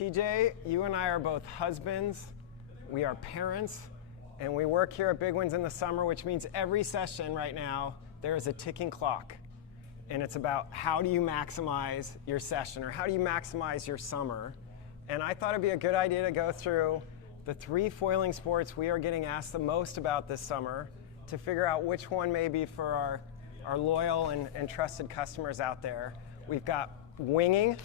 TJ, you and I are both husbands, we are parents, and we work here at Big Wins in the summer, which means every session right now, there is a ticking clock. And it's about how do you maximize your session or how do you maximize your summer. And I thought it'd be a good idea to go through the 3 foiling sports we are getting asked the most about this summer to figure out which one may be for our loyal and trusted customers out there. We've got winging,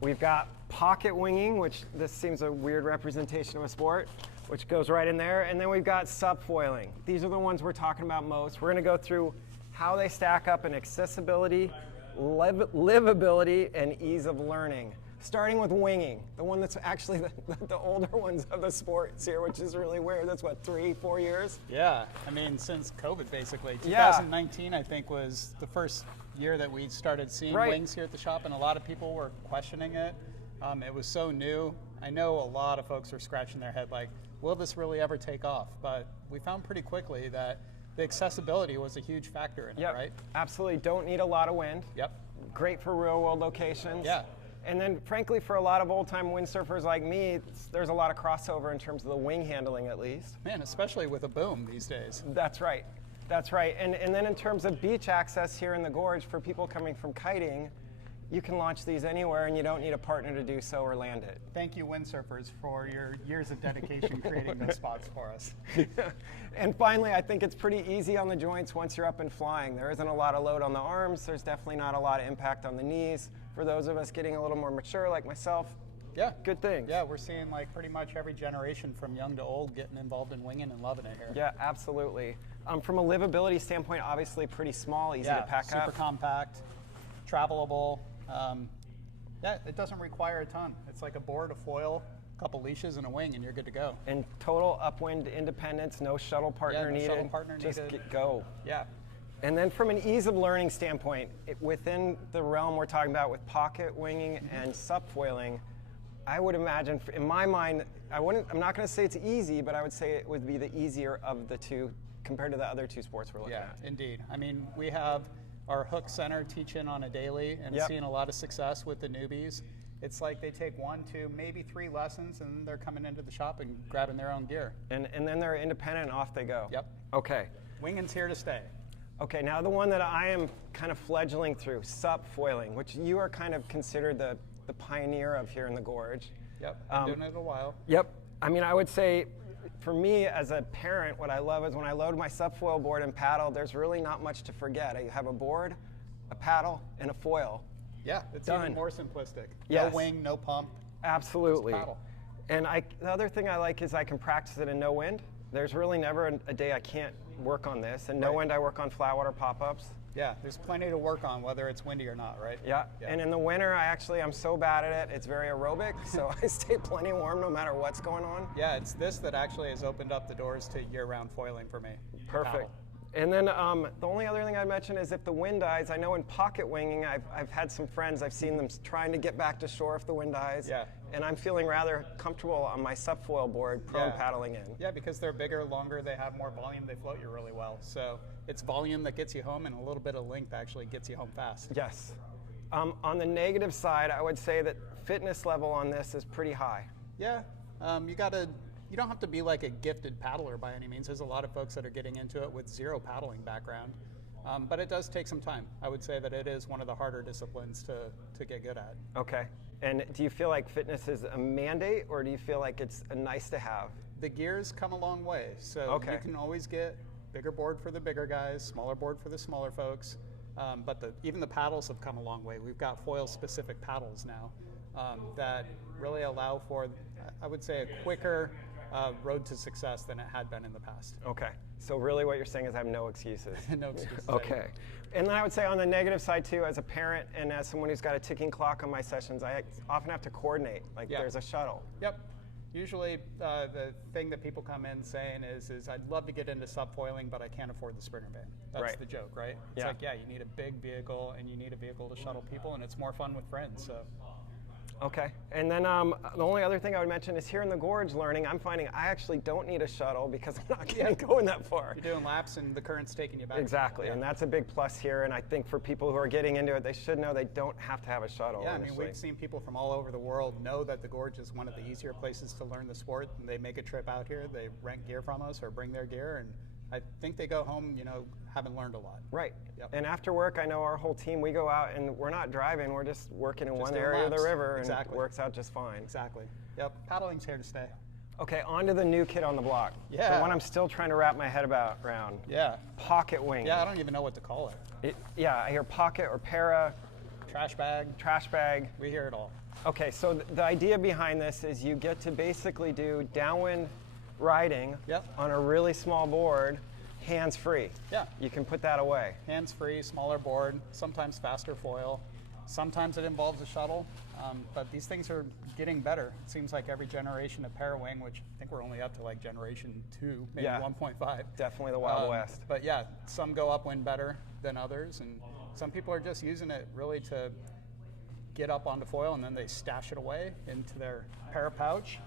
we've got pocket winging, which this seems a weird representation of a sport, which goes right in there, and then we've got subfoiling. These are the ones we're talking about most. We're gonna go through how they stack up in accessibility, livability, and ease of learning. Starting with winging, the one that's actually the older ones of the sports here, which is really weird. That's what, 3-4 years? Yeah, I mean, since COVID basically. Yeah. 2019, I think, was the first year that we started seeing wings here at the shop, and a lot of people were questioning it. It was so new. I know a lot of folks are scratching their head like, will this really ever take off? But we found pretty quickly that the accessibility was a huge factor in it, right? Absolutely, don't need a lot of wind. Yep. Great for real world locations. Yeah. And then frankly, for a lot of old time windsurfers like me, there's a lot of crossover in terms of the wing handling at least. Man, especially with a boom these days. That's right, that's right. And then in terms of beach access here in the Gorge, for people coming from kiting, you can launch these anywhere and you don't need a partner to do so or land it. Thank you, windsurfers, for your years of dedication creating those spots for us. And finally, I think it's pretty easy on the joints once you're up and flying. There isn't a lot of load on the arms. There's definitely not a lot of impact on the knees. For those of us getting a little more mature like myself, good things. Yeah, we're seeing like pretty much every generation from young to old getting involved in winging and loving it here. Yeah, absolutely. From a livability standpoint, obviously pretty small, easy to pack up. Super compact, travelable. Yeah, it doesn't require a ton. It's like a board, a foil, a couple leashes, and a wing, and you're good to go. And total upwind independence, no shuttle partner needed. Shuttle partner just needed. Go. Yeah. And then from an ease of learning standpoint, within the realm we're talking about with pocket winging and subfoiling, I would imagine, in my mind, I'm not going to say it's easy, but I would say it would be the easier of the two compared to the other 2 sports we're looking at. Yeah, indeed. I mean, we have our hook center teaching on a daily and seeing a lot of success with the newbies. It's like they take 1, 2, maybe 3 lessons and they're coming into the shop and grabbing their own gear. And then they're independent and off they go. Yep. Okay. Winging's here to stay. Okay, now the one that I am kind of fledgling through, subfoiling, which you are kind of considered the pioneer of here in the Gorge. Yep, I've been doing it a while. Yep, I mean, I would say, for me as a parent, what I love is when I load my subfoil board and paddle, there's really not much to forget. I have a board, a paddle, and a foil. Yeah, it's Done. even more simplistic. Yes. No wing, no pump. Absolutely. Just paddle. And the other thing I like is I can practice it in no wind. There's really never a day I can't work on this. And no wind, I work on flat water pop-ups. Yeah, there's plenty to work on, whether it's windy or not, right? Yeah, and in the winter, I'm so bad at it, it's very aerobic, so I stay plenty warm no matter what's going on. Yeah, it's this that actually has opened up the doors to year-round foiling for me. Perfect. And then the only other thing I'd mention is if the wind dies, I know in pocket winging, I've had some friends, I've seen them trying to get back to shore if the wind dies. Yeah. And I'm feeling rather comfortable on my subfoil board, prone paddling in. Yeah, because they're bigger, longer, they have more volume, they float you really well. So it's volume that gets you home, and a little bit of length actually gets you home fast. Yes. On the negative side, I would say that fitness level on this is pretty high. Yeah, you don't have to be like a gifted paddler by any means. There's a lot of folks that are getting into it with 0 paddling background. But it does take some time. I would say that it is one of the harder disciplines to get good at. Okay. And do you feel like fitness is a mandate, or do you feel like it's a nice to have? The gears come a long way. So you can always get bigger board for the bigger guys, smaller board for the smaller folks. But even the paddles have come a long way. We've got foil-specific paddles now that really allow for, I would say, a quicker road to success than it had been in the past. Okay, so really what you're saying is I have no excuses. No excuses. Okay, and then I would say on the negative side too, as a parent and as someone who's got a ticking clock on my sessions, I often have to coordinate, like there's a shuttle. Yep. Usually the thing that people come in saying is I'd love to get into subfoiling, but I can't afford the Sprinter van. That's the joke, right? It's like, you need a big vehicle and you need a vehicle to shuttle people, and it's more fun with friends. So. Okay, and then the only other thing I would mention is here in the Gorge learning, I'm finding I actually don't need a shuttle because I'm not going that far. You're doing laps and the current's taking you back. Exactly, and that's a big plus here, and I think for people who are getting into it, they should know they don't have to have a shuttle. Yeah, I mean, we've seen people from all over the world know that the Gorge is one of the easier places to learn the sport, and they make a trip out here, they rent gear from us or bring their gear, and I think they go home, having learned a lot. Right. Yep. And after work, I know our whole team, we go out and we're not driving, we're just working in one area laps. of the river, and Exactly. it works out just fine. Exactly. Yep. Paddling's here to stay. Okay, on to the new kid on the block. Yeah. The one I'm still trying to wrap my head around. Yeah. Pocket wing. Yeah, I don't even know what to call it. Yeah, I hear pocket or para. Trash bag. Trash bag. We hear it all. Okay, so the idea behind this is you get to basically do downwind riding on a really small board, hands-free. Yeah. You can put that away. Hands-free, smaller board, sometimes faster foil. Sometimes it involves a shuttle, but these things are getting better. It seems like every generation of para-wing, which I think we're only up to like generation 2, maybe 1.5. Definitely the Wild West. But yeah, some go upwind better than others, and some people are just using it really to get up onto foil, and then they stash it away into their para pouch,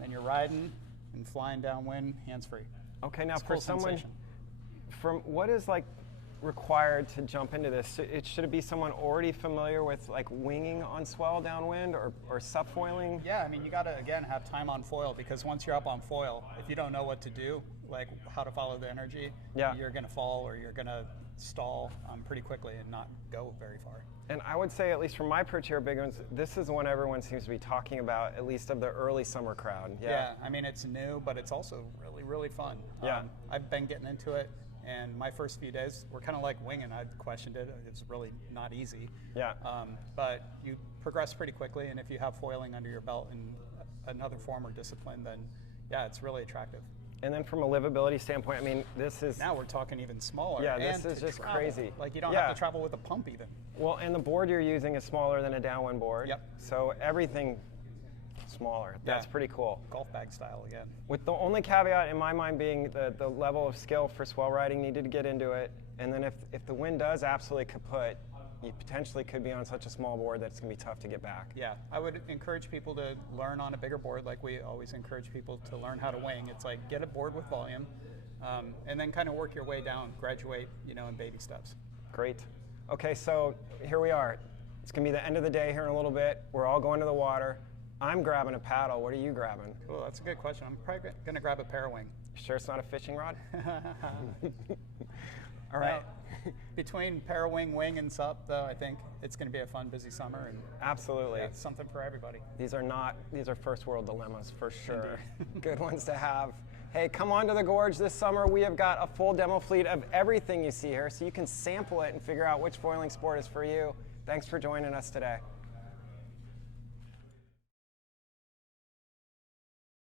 and you're riding and flying downwind hands-free. Okay, now It's for cool someone, sensation. from what is required to jump into this? Should it be someone already familiar with winging on swell downwind or subfoiling? Yeah, I mean, you got to, again, have time on foil, because once you're up on foil, if you don't know what to do, like how to follow the energy, you're going to fall or you're going to stall pretty quickly and not go very far. And I would say, at least from my perch here, big ones, this is one everyone seems to be talking about, at least of the early summer crowd. Yeah, I mean, it's new, but it's also really, really fun. Yeah. I've been getting into it, and my first few days were kind of like winging. I questioned it. It's really not easy. Yeah. But you progress pretty quickly, and if you have foiling under your belt in another form or discipline, then yeah, it's really attractive. And then from a livability standpoint, I mean, this is... Now we're talking even smaller. Yeah, this is just travel. crazy. Like, you don't have to travel with a pump even. Well, and the board you're using is smaller than a downwind board. Yep. So everything smaller. That's pretty cool. Golf bag style again. With the only caveat in my mind being the level of skill for swell riding needed to get into it. And then if the wind does absolutely kaput, you potentially could be on such a small board that it's going to be tough to get back. Yeah, I would encourage people to learn on a bigger board, like we always encourage people to learn how to wing. It's like, get a board with volume, and then kind of work your way down, graduate, in baby steps. Great. Okay, so here we are. It's going to be the end of the day here in a little bit. We're all going to the water. I'm grabbing a paddle. What are you grabbing? Cool, that's a good question. I'm probably going to grab a para-wing. Sure it's not a fishing rod? All right. Now, between para-wing, wing, and SUP, though, I think it's going to be a fun, busy summer. And absolutely. Yeah, it's something for everybody. These are first world dilemmas for sure. Good ones to have. Hey, come on to the Gorge this summer. We have got a full demo fleet of everything you see here, so you can sample it and figure out which foiling sport is for you. Thanks for joining us today.